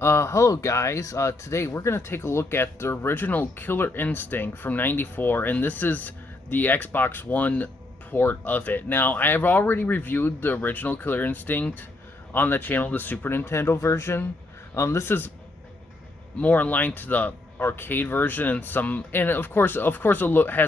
Hello guys. Today we're gonna take a look at the original Killer Instinct from '94, and this is the Xbox One port of it. Now, I have already reviewed the original Killer Instinct on the channel, the Super Nintendo version. This is more in line to the arcade version, and of course, has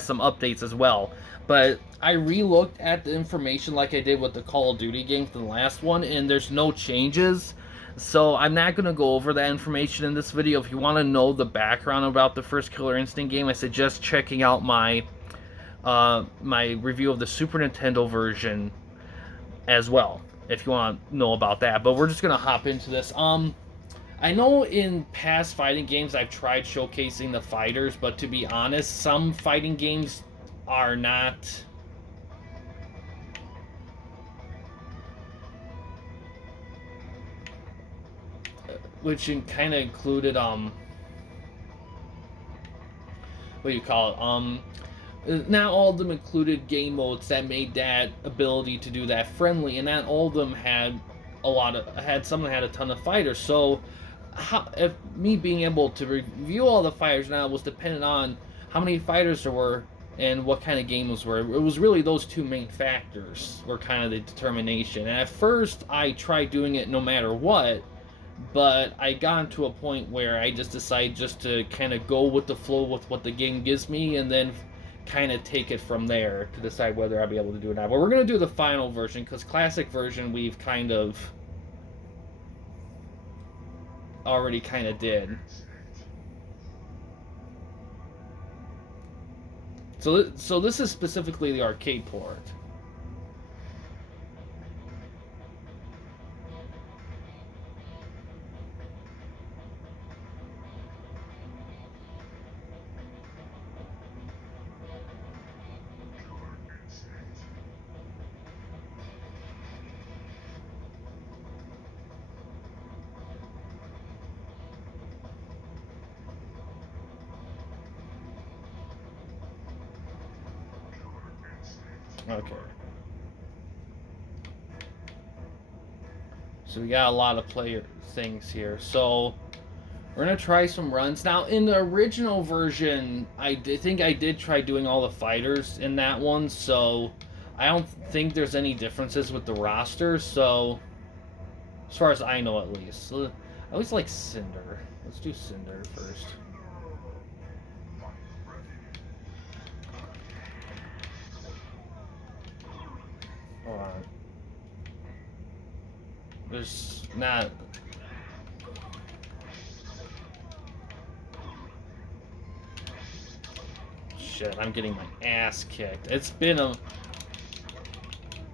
some updates as well. But I re-looked at the information like I did with the Call of Duty game from the last one, and there's no changes. So I'm not going to go over that information in this video. If you want to know the background about the first Killer Instinct game, I suggest checking out my review of the Super Nintendo version as well, if you want to know about that. But we're just going to hop into this. I know in past fighting games I've tried showcasing the fighters, but to be honest, some fighting games are not. Which kind of included what do you call it, not all of them included game modes that made that ability to do that friendly, and not all of them had some that had a ton of fighters. So if me being able to review all the fighters now was dependent on how many fighters there were and what kind of games were. It was really those two main factors were kind of the determination. And at first I tried doing it no matter what, but I got to a point where I just decided just to kind of go with the flow with what the game gives me, and then kind of take it from there to decide whether I'll be able to do it now. But we're going to do the final version, because classic version we've kind of already kind of did. So this is specifically the arcade port. Okay. So we got a lot of player things here. So we're gonna try some runs. Now in the original version, think I did try doing all the fighters in that one, so I don't think there's any differences with the roster, so as far as I know at least. So, I always like Cinder. Let's do Cinder first. Hold on. There's not. Shit, I'm getting my ass kicked. It's been a.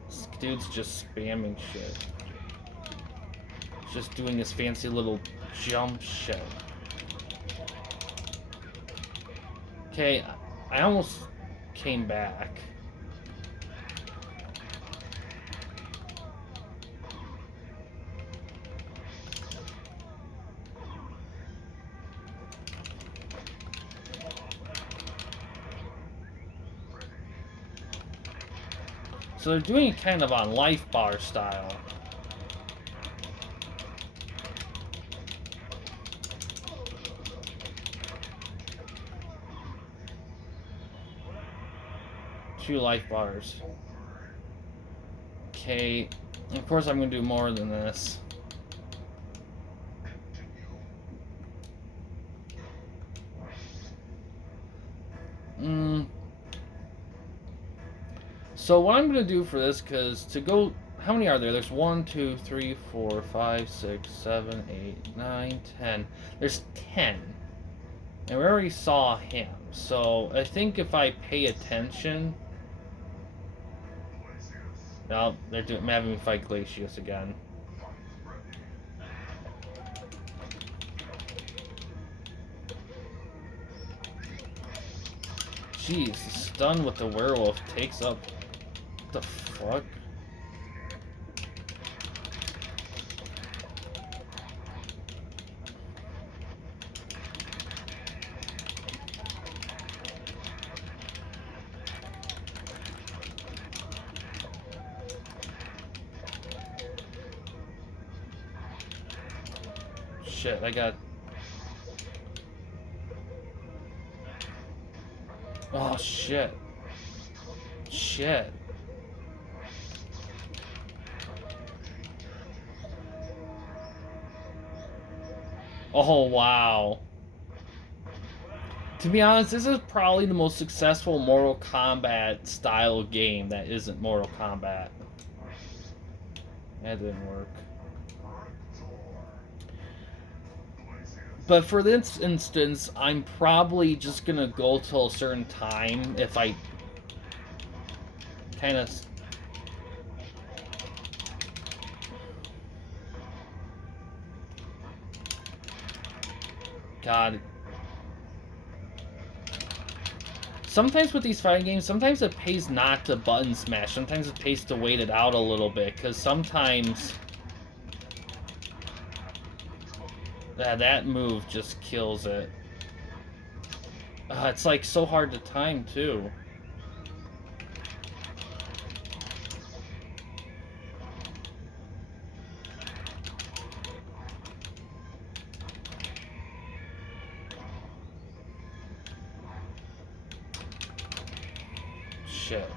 This dude's just spamming shit. Just doing this fancy little jump shit. Okay, I almost came back. So they're doing it kind of on life bar style. Two life bars. Okay, of course I'm going to do more than this. So what I'm going to do for this, because to go, how many are there? There's 1, 2, 3, 4, 5, 6, 7, 8, 9, 10. There's 10. And we already saw him. So I think if I pay attention... Now they're having me fight Glacius again. Jeez, the stun with the werewolf takes up... What the fuck? shit, I got... Oh, shit. Shit. Oh, wow. To be honest, this is probably the most successful Mortal Kombat style game that isn't Mortal Kombat. That didn't work. But for this instance, I'm probably just gonna go till a certain time if I kind of... God. Sometimes with these fighting games, sometimes it pays not to button smash. Sometimes it pays to wait it out a little bit, because sometimes... that move just kills it. It's like so hard to time, too. Shit.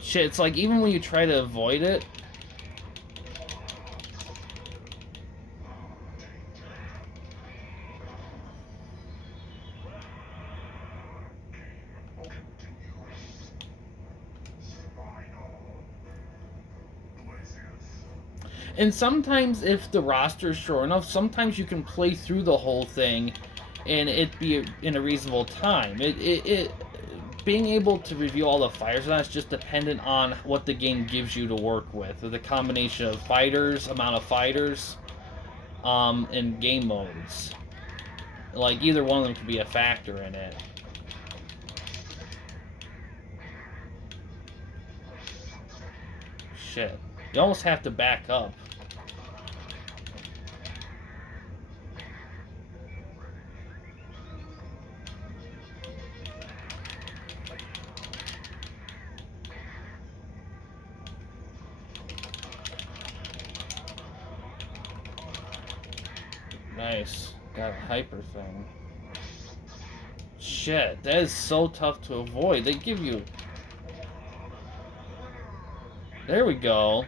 Shit, it's like even when you try to avoid it... And sometimes, if the roster is short enough, sometimes you can play through the whole thing and it be in a reasonable time. Being able to review all the fighters on is just dependent on what the game gives you to work with. The combination of fighters, amount of fighters, and game modes. Like, either one of them could be a factor in it. Shit. You almost have to back up. Nice. Got a hyper thing. Shit, that is so tough to avoid. They give you... There we go.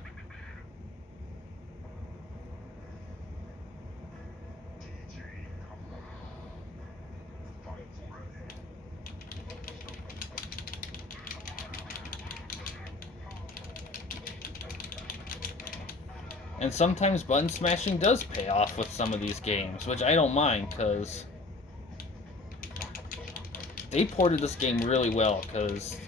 And sometimes button smashing does pay off with some of these games, which I don't mind, because they ported this game really well, because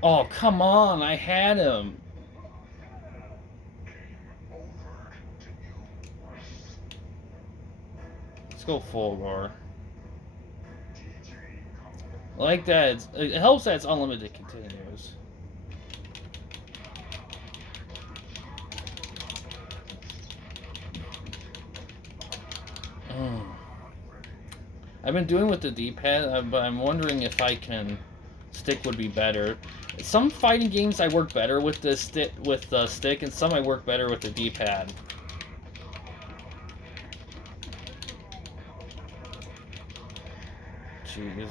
oh, come on, I had him. Let's go full gore. I like that. It helps that it's unlimited continues. I've been doing with the D-pad, but I'm wondering if I can... Stick would be better. Some fighting games I work better with the stick, and some I work better with the D-pad. Jeez.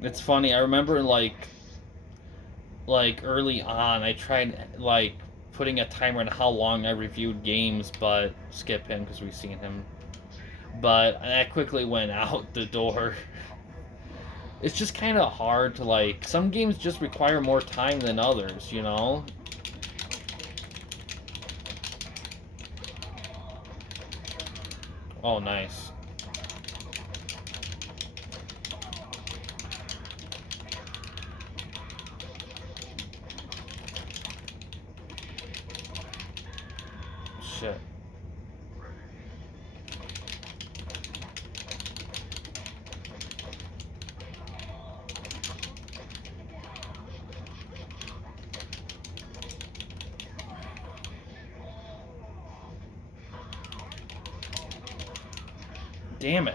It's funny, I remember like early on I tried like putting a timer on how long I reviewed games, but skip him because we've seen him. But that quickly went out the door. It's just kind of hard to like, some games just require more time than others, you know? Oh, nice. Shit. Damn it.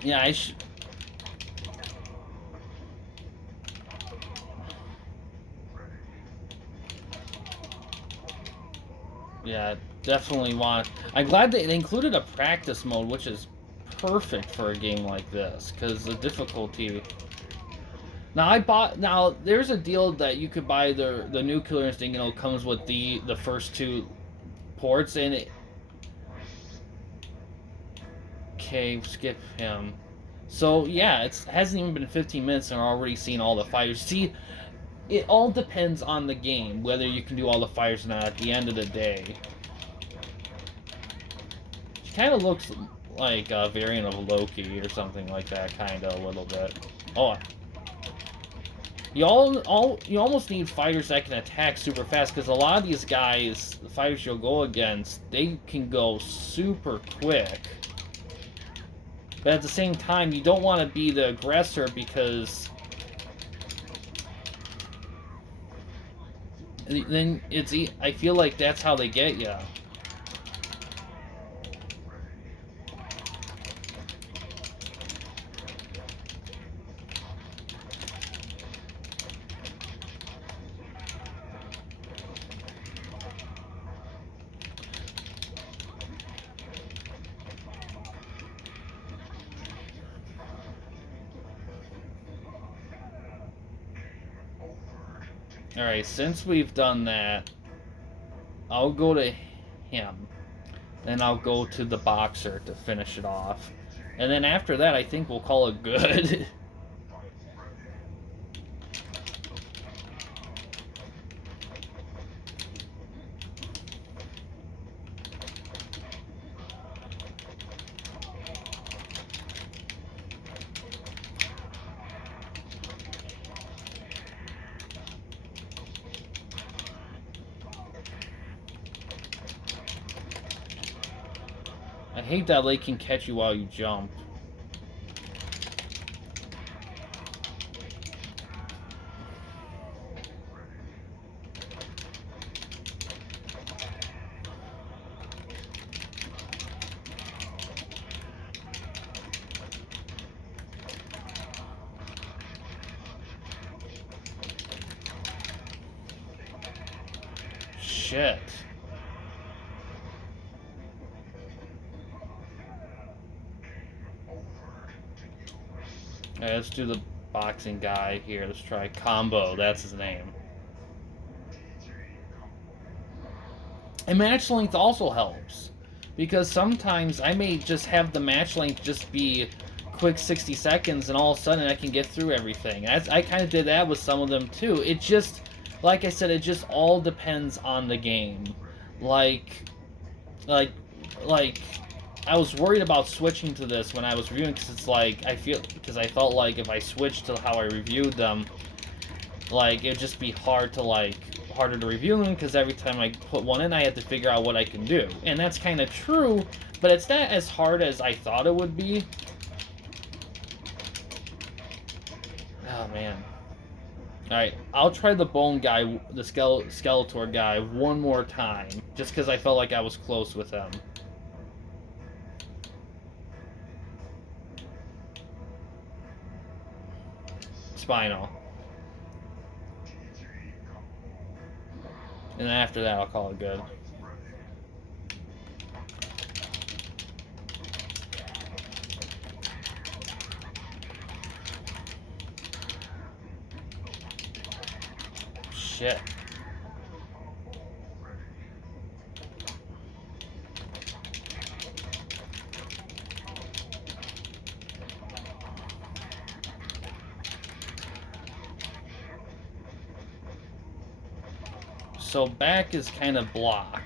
Yeah, I should... Yeah, definitely want... I'm glad they included a practice mode, which is perfect for a game like this, because the difficulty... Now, there's a deal that you could buy the new Killer Instinct, you know, comes with the first two ports, and it... Okay, skip him. So, yeah, it hasn't even been 15 minutes and we're already seeing all the fighters. See, it all depends on the game, whether you can do all the fighters or not at the end of the day. She kind of looks like a variant of Loki or something like that, kind of, a little bit. Oh. You almost need fighters that can attack super fast, because a lot of these guys, the fighters you'll go against, they can go super quick. But at the same time, you don't want to be the aggressor, because then I feel like that's how they get you. Alright, since we've done that, I'll go to him. Then I'll go to the boxer to finish it off. And then after that, I think we'll call it good. I hate that they can catch you while you jump. Shit. Alright, let's do the boxing guy here. Let's try Combo. That's his name. And match length also helps, because sometimes I may just have the match length just be quick 60 seconds, and all of a sudden I can get through everything. I kind of did that with some of them too. It just, like I said, it just all depends on the game. Like I was worried about switching to this when I was reviewing, because it's like, because I felt like if I switched to how I reviewed them, like, it'd just be harder to review them, because every time I put one in, I had to figure out what I can do. And that's kind of true, but it's not as hard as I thought it would be. Oh, man. Alright, I'll try the bone guy, the Skeletor guy, one more time, just because I felt like I was close with him. Spinal. And after that, I'll call it good. Shit. So back is kind of block.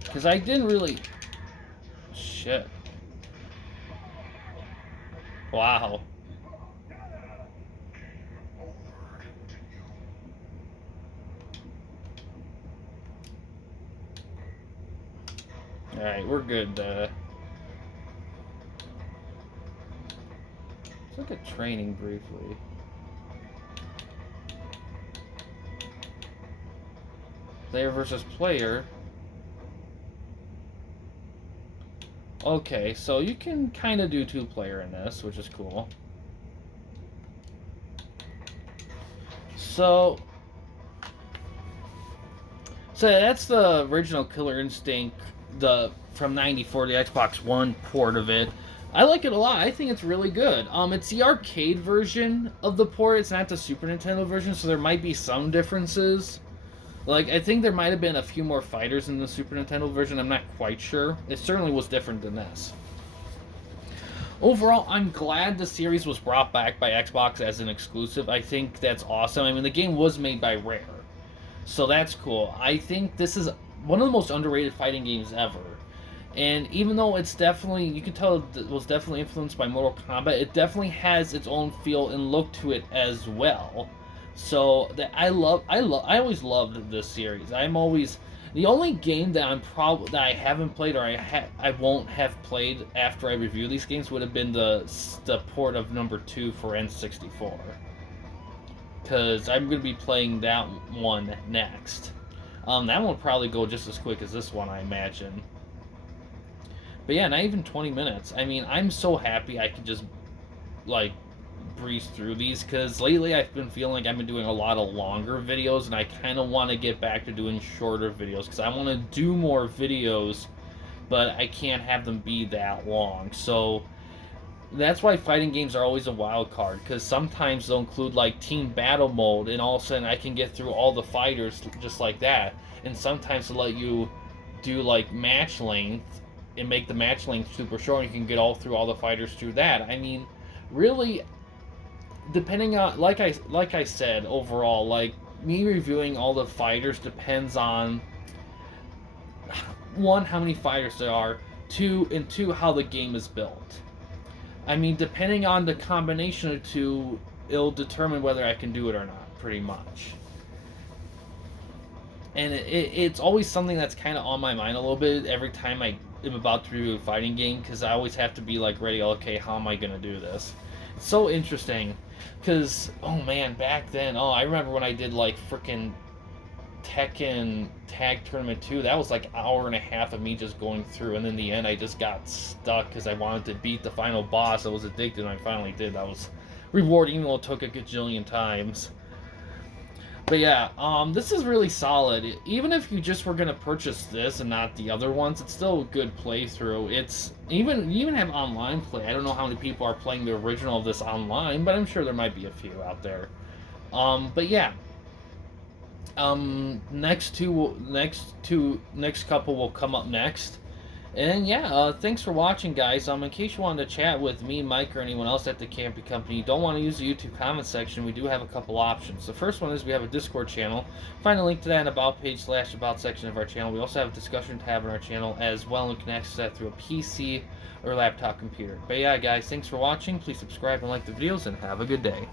Because I didn't really... Shit. Wow. Alright, we're good. Let's look at training briefly. Player versus player. Okay, so you can kind of do 2-player in this, which is cool. So that's the original Killer Instinct, from '94, the Xbox One port of it. I like it a lot. I think it's really good. It's the arcade version of the port. It's not the Super Nintendo version, so there might be some differences. Like, I think there might have been a few more fighters in the Super Nintendo version. I'm not quite sure. It certainly was different than this. Overall, I'm glad the series was brought back by Xbox as an exclusive. I think that's awesome. I mean, the game was made by Rare, so that's cool. I think this is one of the most underrated fighting games ever. And even though it's definitely, you can tell it was definitely influenced by Mortal Kombat, it definitely has its own feel and look to it as well. So that I always loved this series. The only game that I haven't played, or I won't have played after I review these games, would have been the port of number 2 for N64, because I'm going to be playing that one next. That one will probably go just as quick as this one, I imagine. But yeah, not even 20 minutes. I mean, I'm so happy I could just, like, breeze through these, because lately I've been feeling like I've been doing a lot of longer videos, and I kind of want to get back to doing shorter videos, because I want to do more videos, but I can't have them be that long. So that's why fighting games are always a wild card, because sometimes they'll include like team battle mode, and all of a sudden I can get through all the fighters just like that, and sometimes they'll let you do like match length and make the match length super short, and you can get through all the fighters through that. I mean, really, depending on, like I said, overall, like, me reviewing all the fighters depends on, one, how many fighters there are, two, how the game is built. I mean, depending on the combination of two, it'll determine whether I can do it or not, pretty much. And it's always something that's kind of on my mind a little bit every time I am about to review a fighting game, because I always have to be like ready, okay, how am I going to do this? It's so interesting, because, oh man, back then, I remember when I did like freaking Tekken Tag Tournament 2, that was like an hour and a half of me just going through, and in the end I just got stuck because I wanted to beat the final boss. I was addicted, and I finally did. That was rewarding, even though it took a gajillion times. But yeah, this is really solid. Even if you just were gonna purchase this and not the other ones, it's still a good playthrough. You even have online play. I don't know how many people are playing the original of this online, but I'm sure there might be a few out there. But yeah, next couple will come up next. And yeah, thanks for watching, guys. In case you wanted to chat with me, Mike, or anyone else at the Campy Company, you don't want to use the YouTube comment section, we do have a couple options. The first one is we have a Discord channel. Find a link to that in About page / About section of our channel. We also have a discussion tab on our channel as well, and you can access that through a PC or laptop computer. But yeah, guys, thanks for watching. Please subscribe and like the videos, and have a good day.